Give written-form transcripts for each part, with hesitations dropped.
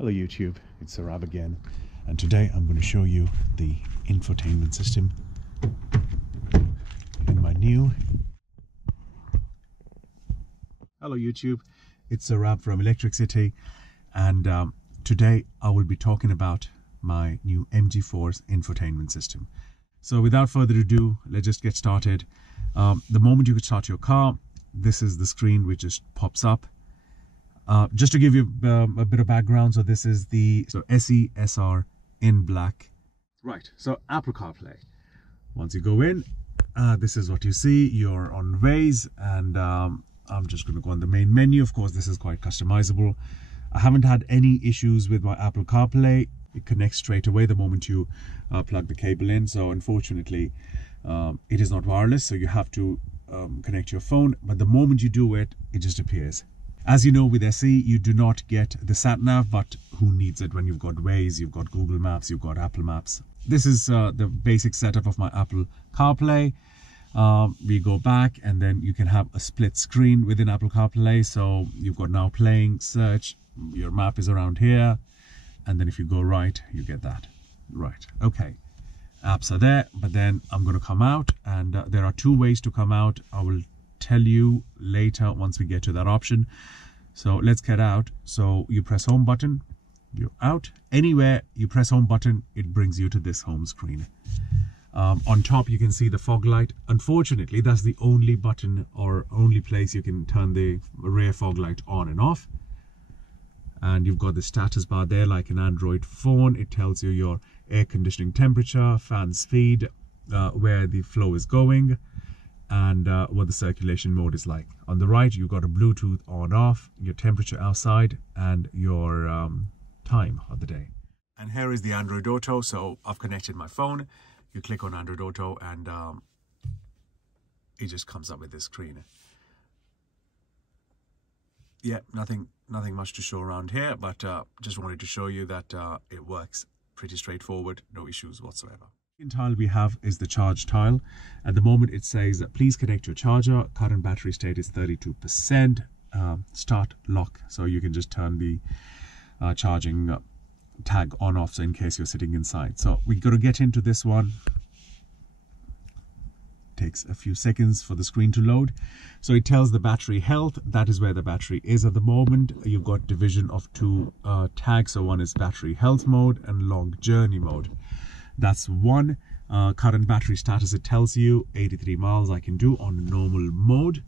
Hello YouTube, it's Sarab again, and today I'm going to show you the infotainment system in my new... Hello YouTube, it's Sarab from Electric City, and today I will be talking about my new MG4's infotainment system. So without further ado, let's just get started. The moment you start your car, this is the screen which just pops up. Just to give you a bit of background, so this is the SE SR in black. Right, so Apple CarPlay. Once you go in, this is what you see. You're on Waze, and I'm just going to go on the main menu. Of course, this is quite customizable. I haven't had any issues with my Apple CarPlay. It connects straight away the moment you plug the cable in. So unfortunately, it is not wireless, so you have to connect your phone. But the moment you do it, it just appears. As you know, with SE, you do not get the sat-nav, but who needs it when you've got Waze, you've got Google Maps, you've got Apple Maps. This is the basic setup of my Apple CarPlay. We go back, and then you can have a split screen within Apple CarPlay. So you've got now playing, search, your map is around here, and then if you go right, you get that. Right, okay. Apps are there, but then I'm going to come out, and there are two ways to come out. I will tell you later once we get to that option. So let's get out. So you press home button, you're out. Anywhere you press home button, it brings you to this home screen. On top you can see the fog light. Unfortunately, that's the only button or only place you can turn the rear fog light on and off. And you've got the status bar there like an Android phone. It tells you your air conditioning temperature, fan speed, where the flow is going, and what the circulation mode is like. On the right, you've got a Bluetooth on off, your temperature outside, and your time of the day. And here is the Android Auto. So I've connected my phone. You click on Android Auto, and it just comes up with this screen. Yeah, nothing much to show around here, but just wanted to show you that it works pretty straightforward, no issues whatsoever. The tile we have is the charge tile. At the moment it says that please connect your charger. Current battery state is 32%. Start lock, so you can just turn the charging tag on off, so in case you're sitting inside. So we're going to get into this one. Takes a few seconds for the screen to load. So it tells the battery health. That is where the battery is at the moment. You've got division of two tags. So one is battery health mode and long journey mode. That's one. Current battery status, it tells you 83 miles I can do on normal mode.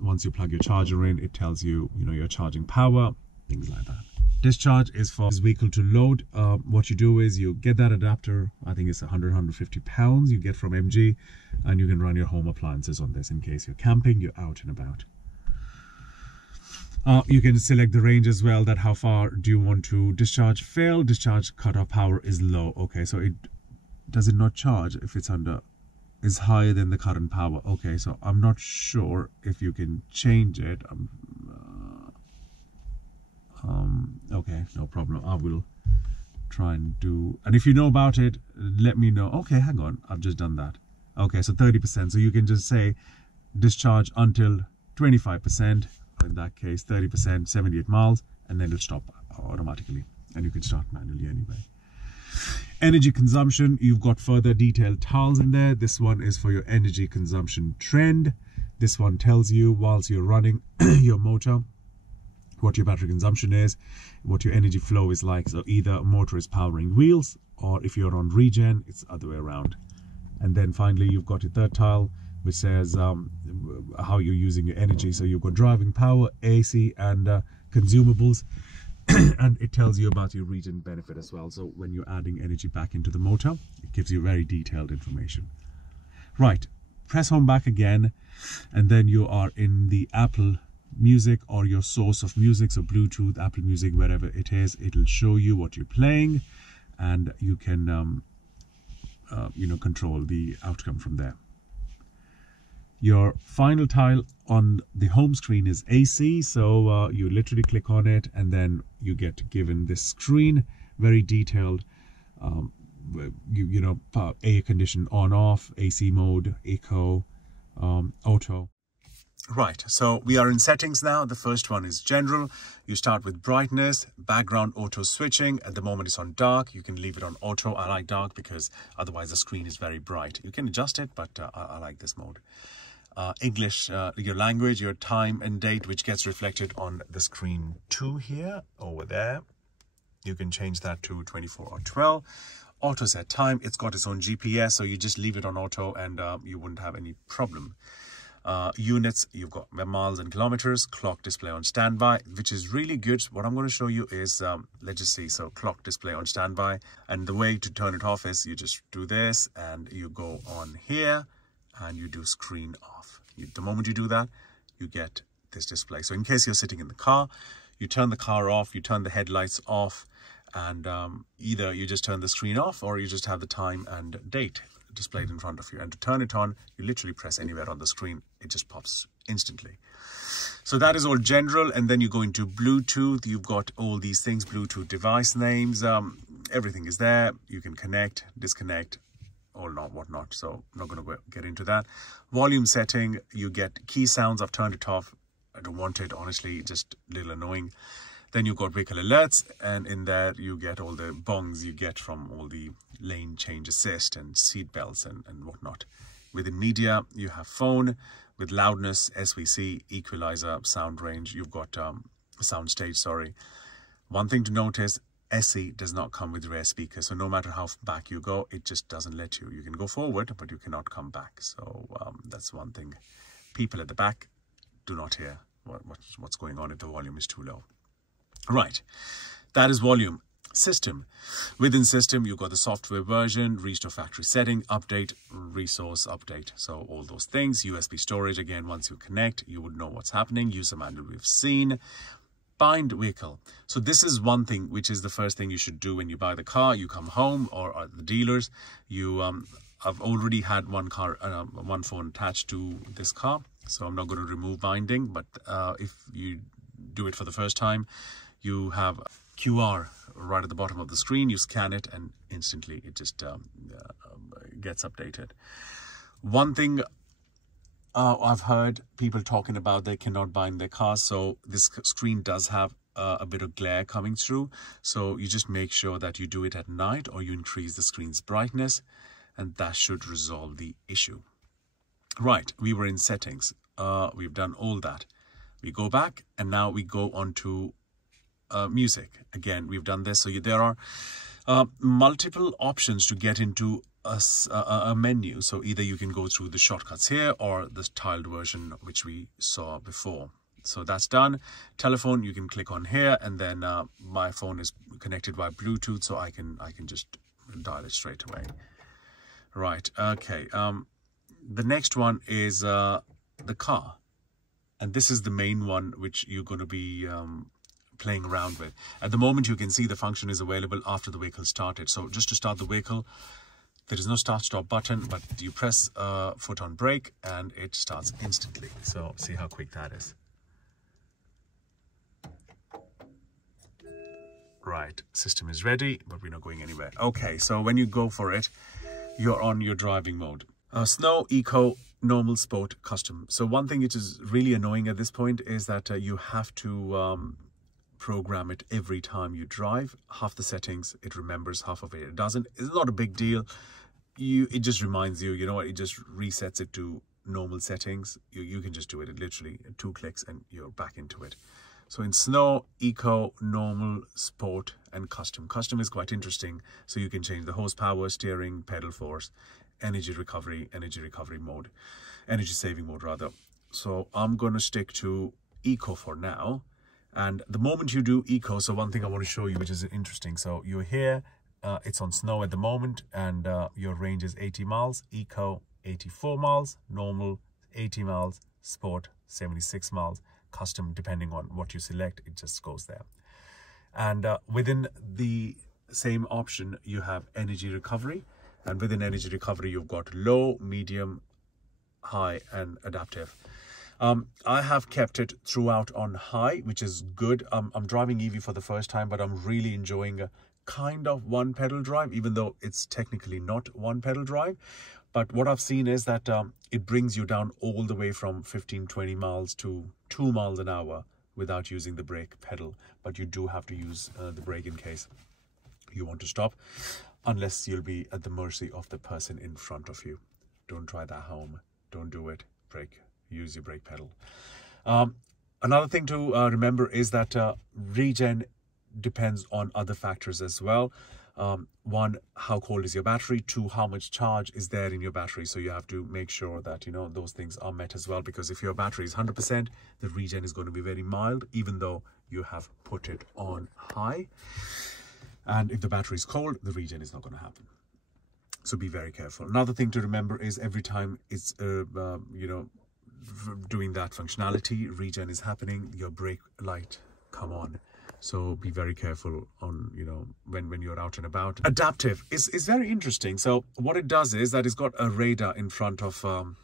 Once you plug your charger in, it tells you, your charging power, things like that. Discharge is for this vehicle to load. What you do is you get that adapter. I think it's 150 pounds you get from MG, and you can run your home appliances on this in case you're camping, you're out and about. You can select the range as well, that how far do you want to discharge. Fail, discharge cutoff power is low. Okay, so does it not charge if it's is higher than the current power. Okay, so I'm not sure if you can change it. Okay, no problem. I will try and do, and if you know about it, let me know. Okay, hang on, I've just done that. Okay, so 30%, so you can just say discharge until 25%, in that case 30%, 78 miles, and then it'll stop automatically, and you can start manually anyway. Energy consumption, you've got further detailed tiles in there. This one is for your energy consumption trend. This one tells you whilst you're running your motor what your battery consumption is, what your energy flow is like. So either a motor is powering wheels, or if you're on regen, it's the other way around. And then finally you've got your third tile, which says how you're using your energy. So you've got driving power, AC, and consumables. And it tells you about your regen benefit as well. So when you're adding energy back into the motor, it gives you very detailed information. Right, press home back again, and then you are in the Apple Music or your source of music, so Bluetooth, Apple Music, wherever it is. It'll show you what you're playing, and you can control the outcome from there. Your final tile on the home screen is AC, so you literally click on it, and then you get given this screen, very detailed, air condition on off, AC mode, eco, auto. Right, so we are in settings now. The first one is general. You start with brightness, background auto switching. At the moment it's on dark. You can leave it on auto. I like dark because otherwise the screen is very bright. You can adjust it, but I like this mode. English, your language, your time and date, which gets reflected on the screen 2 here, over there. You can change that to 24 or 12. Auto set time, it's got its own GPS, so you just leave it on auto and you wouldn't have any problem. Units, you've got miles and kilometers, clock display on standby, which is really good. What I'm going to show you is, let's just see, so clock display on standby, and the way to turn it off is you just do this and you go on here and you do screen off. The moment you do that, you get this display. So in case you're sitting in the car, you turn the car off, you turn the headlights off, and either you just turn the screen off or you just have the time and date displayed in front of you. And to turn it on, you literally press anywhere on the screen, it just pops instantly. So that is all general. And then you go into Bluetooth. You've got all these things, Bluetooth device names, everything is there. You can connect, disconnect, or not, whatnot. So I'm not going to get into that. Volume setting, you get key sounds. I've turned it off. I don't want it, honestly, just a little annoying. Then you've got vehicle alerts, and in there you get all the bongs you get from all the lane change assist and seat belts and whatnot. Within media, you have phone with loudness, SVC, equalizer, sound range. You've got sound stage, sorry. One thing to notice, SE does not come with rear speakers, so no matter how back you go, it just doesn't let you. You can go forward, but you cannot come back. So that's one thing. People at the back do not hear what's going on if the volume is too low. Right, that is volume. System. Within system, you've got the software version, restore factory setting, update, resource update. So all those things. USB storage, again, once you connect, you would know what's happening. User manual we've seen. Bind vehicle. So this is one thing, which is the first thing you should do when you buy the car. You come home or at the dealers. I've already had one phone attached to this car, so I'm not going to remove binding. But if you do it for the first time, you have QR right at the bottom of the screen. You scan it and instantly it just gets updated. One thing I've heard people talking about, they cannot bind their cars. So this screen does have a bit of glare coming through. So you just make sure that you do it at night or you increase the screen's brightness, and that should resolve the issue. Right, we were in settings. We've done all that. We go back and now we go on to music. Again, we've done this. So there are multiple options to get into a menu. So either you can go through the shortcuts here or the tiled version, which we saw before. So that's done. Telephone, you can click on here, and then my phone is connected via Bluetooth, so I can just dial it straight away. Right, okay. The next one is the car. And this is the main one which you're going to be playing around with. At the moment, you can see the function is available after the vehicle started. So just to start the vehicle, there is no start-stop button, but you press foot on brake and it starts instantly. So see how quick that is. Right, system is ready, but we're not going anywhere. Okay, so when you go for it, you're on your driving mode. Snow, Eco, Normal, Sport, Custom. So one thing which is really annoying at this point is that you have to program it every time you drive. Half the settings it remembers, half of it doesn't. It's not a big deal. It just reminds you, you know what, it just resets it to normal settings. You can just do it literally 2 clicks and you're back into it. So in Snow, Eco, Normal, Sport and Custom. Custom is quite interesting. So you can change the horsepower, steering, pedal force, energy recovery mode, energy saving mode rather. So I'm going to stick to Eco for now. And the moment you do Eco, so one thing I want to show you which is interesting. So you're here, it's on Snow at the moment, and your range is 80 miles, Eco 84 miles, Normal 80 miles, Sport 76 miles, Custom, depending on what you select, it just goes there. And within the same option, you have energy recovery. And within energy recovery, you've got low, medium, high, and adaptive. I have kept it throughout on high, which is good. I'm driving EV for the first time, but I'm really enjoying a kind of one pedal drive, even though it's technically not one pedal drive. But what I've seen is that it brings you down all the way from 15-20 miles to 2 miles an hour without using the brake pedal. But you do have to use the brake in case you want to stop, unless you'll be at the mercy of the person in front of you. Don't try that home. Don't do it. Brake. Use your brake pedal. Another thing to remember is that regen depends on other factors as well. One, how cold is your battery? Two, how much charge is there in your battery? So you have to make sure that, you know, those things are met as well, because if your battery is 100%, the regen is going to be very mild, even though you have put it on high. And if the battery is cold, the regen is not going to happen. So be very careful. Another thing to remember is every time it's, doing that functionality, regen is happening, your brake light come on. So be very careful on, you know, when you're out and about. Adaptive is very interesting. So what it does is that it's got a radar in front of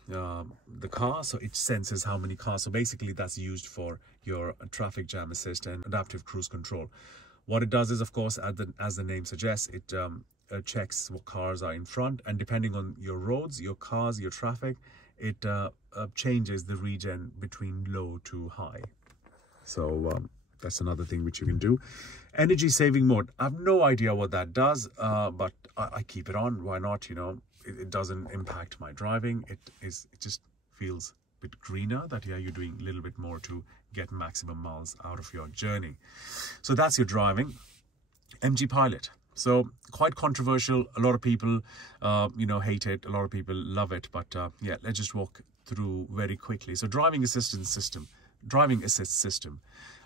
the car. So it senses how many cars. So basically that's used for your traffic jam assist and adaptive cruise control. What it does is, of course, as the name suggests, it checks what cars are in front. And depending on your roads, your cars, your traffic, it changes the regen between low to high. So that's another thing which you can do. Energy saving mode. I have no idea what that does, but I keep it on. Why not? You know, it doesn't impact my driving. It just feels a bit greener, that yeah, you're doing a little bit more to get maximum miles out of your journey. So that's your driving. MG Pilot. So quite controversial. A lot of people, hate it. A lot of people love it. But yeah, let's just walk through very quickly. So driving assist system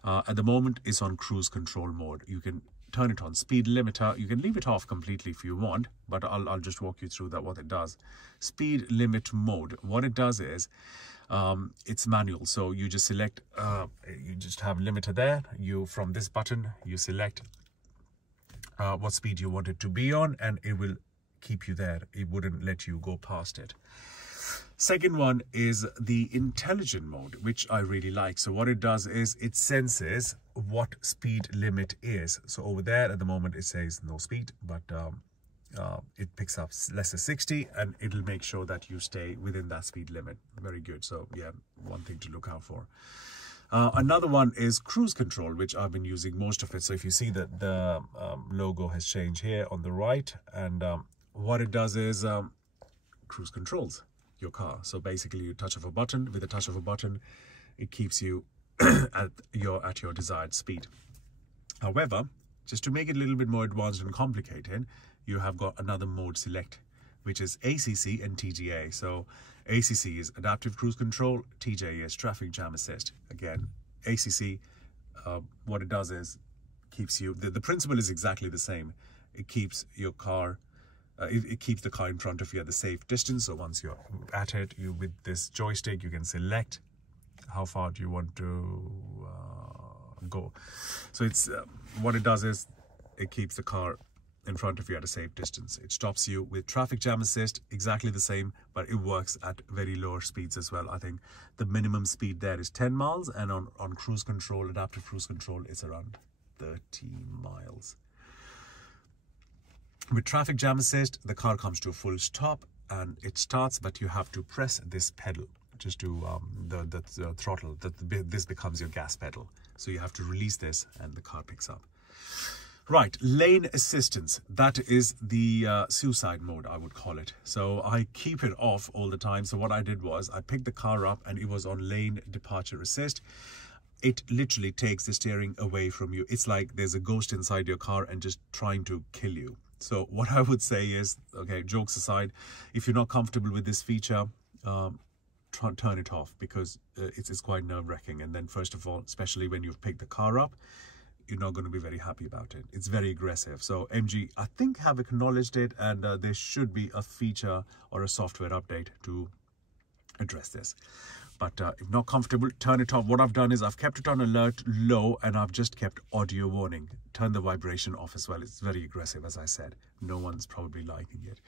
at the moment is on cruise control mode. You can turn it on speed limiter. You can leave it off completely if you want, but I'll just walk you through that, what it does. Speed limit mode. What it does is it's manual. So you just select, you just have limiter there. From this button, you select what speed you want it to be on, and it will keep you there. It wouldn't let you go past it. Second one is the intelligent mode, which I really like. So what it does is it senses what speed limit is. So over there at the moment it says no speed, but it picks up less than 60, and it'll make sure that you stay within that speed limit. Very good. So yeah, one thing to look out for. Another one is cruise control, which I've been using most of it. So if you see that the logo has changed here on the right, and what it does is cruise controls your car. So basically you touch of a button, with a touch of a button, it keeps you at your desired speed. However, just to make it a little bit more advanced and complicated, you have got another mode select, which is ACC and TJA. So ACC is adaptive cruise control, TJA is traffic jam assist. Again, ACC, what it does is keeps you, the principle is exactly the same. It keeps your car, it keeps the car in front of you at the safe distance. So once you're at it, with this joystick, you can select how far do you want to go. So it's what it does is it keeps the car in front of you at a safe distance. It stops you with traffic jam assist, exactly the same, but it works at very lower speeds as well. I think the minimum speed there is 10 miles, and on cruise control, adaptive cruise control, it's around 30 miles. With traffic jam assist, the car comes to a full stop and it starts, but you have to press this pedal just to the throttle. This becomes your gas pedal. So you have to release this and the car picks up. Right, lane assistance. That is the suicide mode, I would call it. So I keep it off all the time. So what I did was I picked the car up and it was on lane departure assist. It literally takes the steering away from you. It's like there's a ghost inside your car and just trying to kill you. So what I would say is, okay, jokes aside, if you're not comfortable with this feature, turn it off, because it's quite nerve-wracking. And then first of all, especially when you've picked the car up, you're not going to be very happy about it. It's very aggressive. So MG, I think, have acknowledged it, and there should be a feature or a software update to address this. But if not comfortable, turn it off. What I've done is I've kept it on alert low, and I've just kept audio warning. Turn the vibration off as well. It's very aggressive, as I said. No one's probably liking it.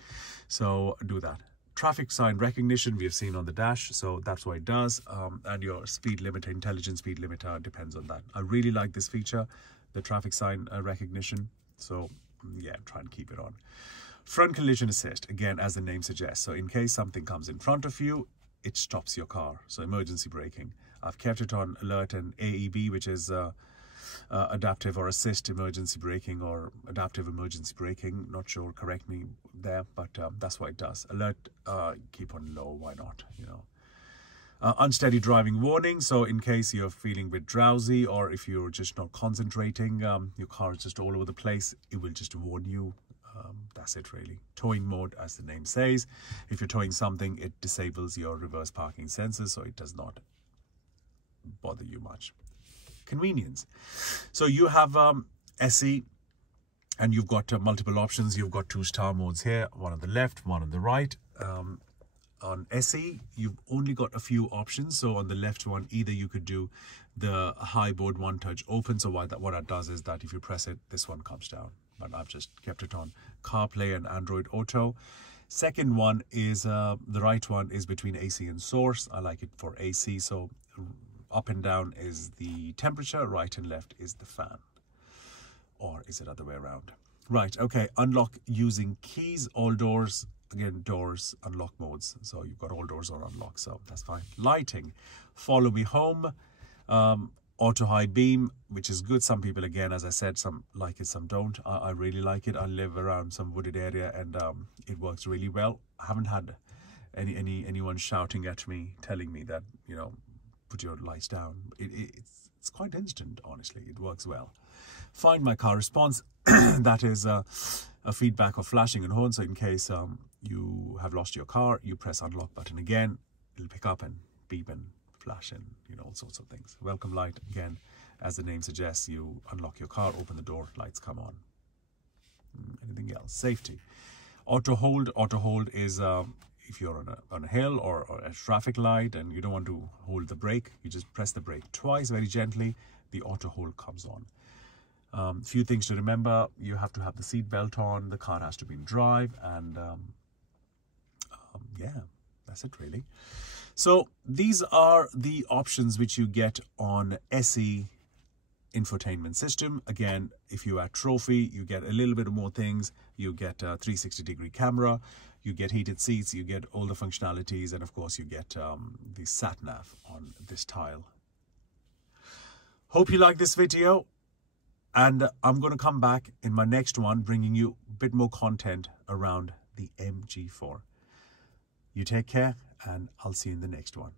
So do that. Traffic sign recognition we have seen on the dash, so that's what it does. And your speed limiter, intelligent speed limiter, depends on that. I really like this feature, the traffic sign recognition. So yeah, try and keep it on. Front collision assist, again, as the name suggests. So in case something comes in front of you, it stops your car. So emergency braking. I've kept it on alert and AEB, which is adaptive or assist emergency braking, or adaptive emergency braking. Not sure, correct me there, but that's what it does. Alert, keep on low, why not, you know. Unsteady driving warning, so in case you're feeling a bit drowsy, or if you're just not concentrating, your car is just all over the place, it will just warn you. That's it really. Towing mode, as the name says. If you're towing something, it disables your reverse parking sensors, so it does not bother you much. Convenience. So you have SE, and you've got multiple options. You've got 2 star modes here, one on the left, one on the right. On SE, you've only got a few options. So on the left one, either you could do the high board one touch open. So what that does is that if you press it, this one comes down. But I've just kept it on CarPlay and Android Auto. Second one is, the right one is between AC and source. I like it for AC. So up and down is the temperature, right and left is the fan. Or is it other way around? Right, okay, unlock using keys, all doors. Again, doors, unlock modes. So you've got all doors are unlocked, so that's fine. Lighting, follow me home, auto high beam, which is good. Some people, again, as I said, some like it, some don't. I really like it. I live around some wooded area, and it works really well. I haven't had anyone shouting at me, telling me that, you know, put your lights down. It's quite instant, honestly. It works well. Find my car response. That is a feedback of flashing and horn. So in case you have lost your car, you press unlock button again, it'll pick up and beep and flash and, you know, all sorts of things. Welcome light, again, as the name suggests, you unlock your car, open the door, lights come on. Anything else? Safety. Auto hold is if you're on a hill or a traffic light and you don't want to hold the brake, you just press the brake twice very gently, the auto hold comes on. Few things to remember: you have to have the seat belt on, the car has to be in drive, and yeah, that's it really. So these are the options which you get on SE infotainment system. Again, if you add trophy, you get a little bit more things. You get a 360-degree camera, you get heated seats, you get all the functionalities, and of course you get the sat nav on this tile. Hope you like this video, and I'm going to come back in my next one bringing you a bit more content around the MG4. You take care, and I'll see you in the next one.